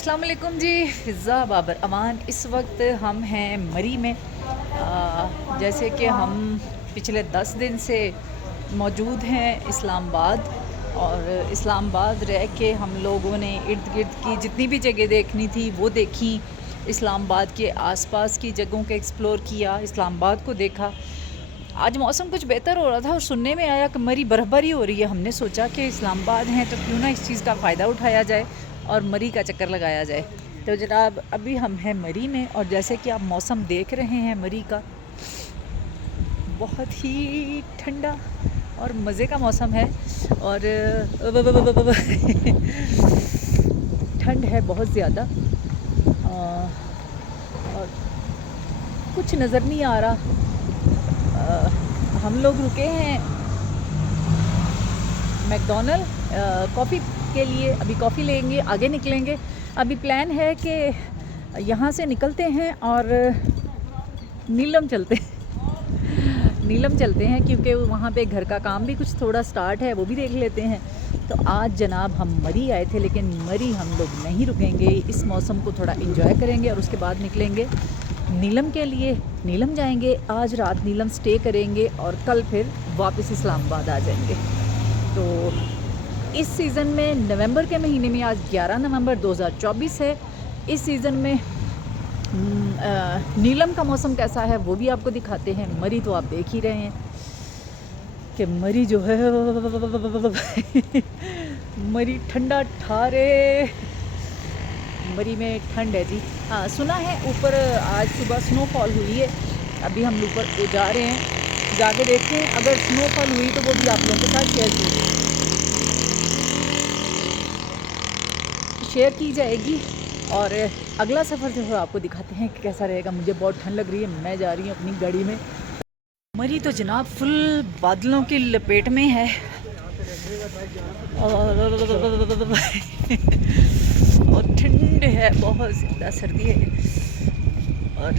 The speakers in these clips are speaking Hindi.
अस्सलाम वालेकुम जी। फ़िज़ा बाबर अमान। इस वक्त हम हैं मरी में। जैसे कि हम पिछले 10 दिन से मौजूद हैं इस्लामाबाद, और इस्लामाबाद रह के हम लोगों ने इर्द गिर्द की जितनी भी जगह देखनी थी वो देखी। इस्लामाबाद के आसपास की जगहों को एक्सप्लोर किया, इस्लामाबाद को देखा। आज मौसम कुछ बेहतर हो रहा था और सुनने में आया कि मरी बर्फ़बारी हो रही है। हमने सोचा कि इस्लामाबाद हैं तो क्यों ना इस चीज़ का फ़ायदा उठाया जाए और मरी का चक्कर लगाया जाए। तो जनाब अभी हम हैं मरी में, और जैसे कि आप मौसम देख रहे हैं मरी का, बहुत ही ठंडा और मज़े का मौसम है। और ठंड है बहुत ज़्यादा, और कुछ नज़र नहीं आ रहा। हम लोग रुके हैं मैकडॉनल्ड कॉफ़ी के लिए। अभी कॉफ़ी लेंगे, आगे निकलेंगे। अभी प्लान है कि यहाँ से निकलते हैं और नीलम चलते हैं। नीलम चलते हैं क्योंकि वहाँ पे घर का काम भी कुछ थोड़ा स्टार्ट है, वो भी देख लेते हैं। तो आज जनाब हम मरी आए थे, लेकिन मरी हम लोग नहीं रुकेंगे। इस मौसम को थोड़ा इंजॉय करेंगे और उसके बाद निकलेंगे नीलम के लिए। नीलम जाएंगे, आज रात नीलम स्टे करेंगे और कल फिर वापस इस्लामाबाद आ जाएंगे। तो इस सीज़न में नवंबर के महीने में, आज 11 नवंबर 2024 है, इस सीज़न में नीलम का मौसम कैसा है वो भी आपको दिखाते हैं। मरी तो आप देख ही रहे हैं कि मरी जो है मरी ठंडा ठारे, मरी में ठंड है जी। हाँ, सुना है ऊपर आज सुबह स्नोफॉल हुई है। अभी हम ऊपर जा रहे हैं, जाके देखते हैं। अगर स्नोफॉल हुई तो वो भी आप लोगों के साथ शेयर की जाएगी। और अगला सफ़र जो है आपको दिखाते हैं कि कैसा रहेगा। मुझे बहुत ठंड लग रही है, मैं जा रही हूँ अपनी गाड़ी में। मरी तो जनाब फुल बादलों की लपेट में है और ठंड है, बहुत ज़्यादा सर्दी है। और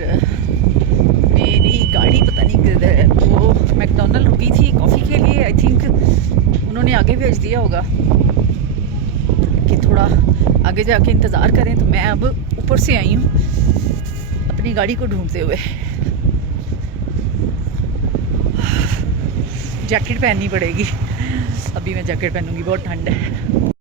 मेरी गाड़ी पता नहीं किधर है, वो मैकडॉनल्ड रुकी थी कॉफ़ी के लिए। आई थिंक उन्होंने आगे भेज दिया होगा कि थोड़ा आगे जाके इंतज़ार करें। तो मैं अब ऊपर से आई हूँ अपनी गाड़ी को ढूंढते हुए। जैकेट पहननी पड़ेगी, अभी मैं जैकेट पहनूंगी, बहुत ठंड है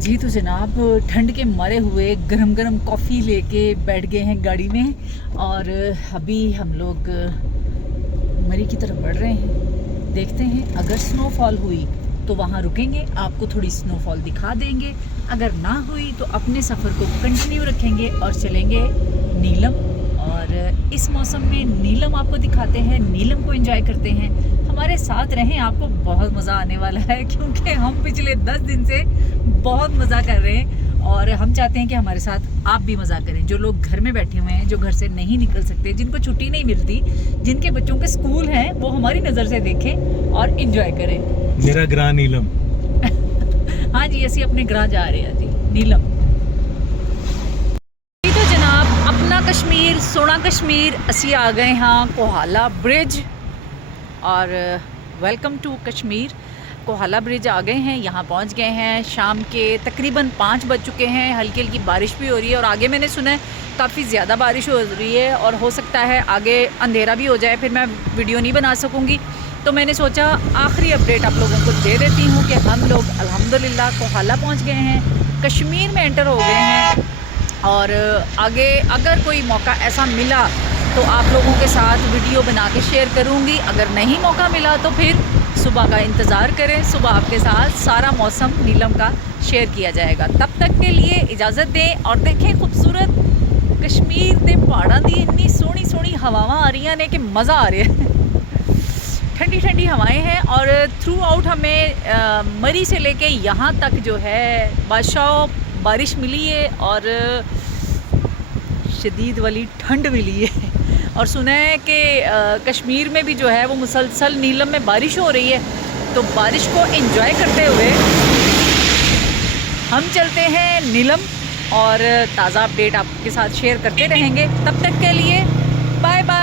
जी। तो जनाब ठंड के मारे हुए गरम गरम कॉफ़ी लेके बैठ गए हैं गाड़ी में, और अभी हम लोग मरी की तरफ बढ़ रहे हैं। देखते हैं अगर स्नोफॉल हुई तो वहाँ रुकेंगे, आपको थोड़ी स्नोफॉल दिखा देंगे। अगर ना हुई तो अपने सफ़र को कंटिन्यू रखेंगे और चलेंगे नीलम। और इस मौसम में नीलम आपको दिखाते हैं, नीलम को एंजॉय करते हैं। हमारे साथ रहें, आपको बहुत मज़ा आने वाला है, क्योंकि हम पिछले 10 दिन से बहुत मज़ा कर रहे हैं और हम चाहते हैं कि हमारे साथ आप भी मज़ा करें। जो लोग घर में बैठे हुए हैं, जो घर से नहीं निकल सकते, जिनको छुट्टी नहीं मिलती, जिनके बच्चों के स्कूल हैं, वो हमारी नज़र से देखें और इंजॉय करें। मेरा ग्रां नीलम। हाँ जी, असी अपने ग्रां जा रहे हैं जी, नीलम। तो जनाब अपना कश्मीर, सोना कश्मीर, असी आ गए हाँ कोहाला ब्रिज। और welcome to Kashmir. Kohala bridge आ गए हैं, यहाँ पहुँच गए हैं। शाम के तकरीबन 5 बज चुके हैं। हल्की हल्की बारिश भी हो रही है और आगे मैंने सुना है काफ़ी ज़्यादा बारिश हो रही है और हो सकता है आगे अंधेरा भी हो जाए, फिर मैं वीडियो नहीं बना सकूँगी। तो मैंने सोचा आखिरी अपडेट आप लोगों को दे देती हूँ कि हम लोग अल्हम्दुलिल्लाह कोहाला पहुँच गए हैं, कश्मीर में एंटर हो गए हैं। और आगे अगर कोई मौका ऐसा मिला तो आप लोगों के साथ वीडियो बना के शेयर करूँगी। अगर नहीं मौका मिला तो फिर सुबह का इंतज़ार करें, सुबह आपके साथ सारा मौसम नीलम का शेयर किया जाएगा। तब तक के लिए इजाज़त दें और देखें खूबसूरत कश्मीर के पहाड़ों की इतनी सोहनी सोहनी हवावां आ रही ने कि मज़ा आ रहा है। ठंडी ठंडी हवाएं हैं और थ्रू आउट हमें मरी से लेके यहाँ तक जो है बादशाह बारिश मिली है और शदीद वाली ठंड मिली है। और सुना है कि कश्मीर में भी जो है वो मुसलसल नीलम में बारिश हो रही है। तो बारिश को एंजॉय करते हुए हम चलते हैं नीलम और ताज़ा अपडेट आपके साथ शेयर करते रहेंगे। तब तक के लिए बाय बाय।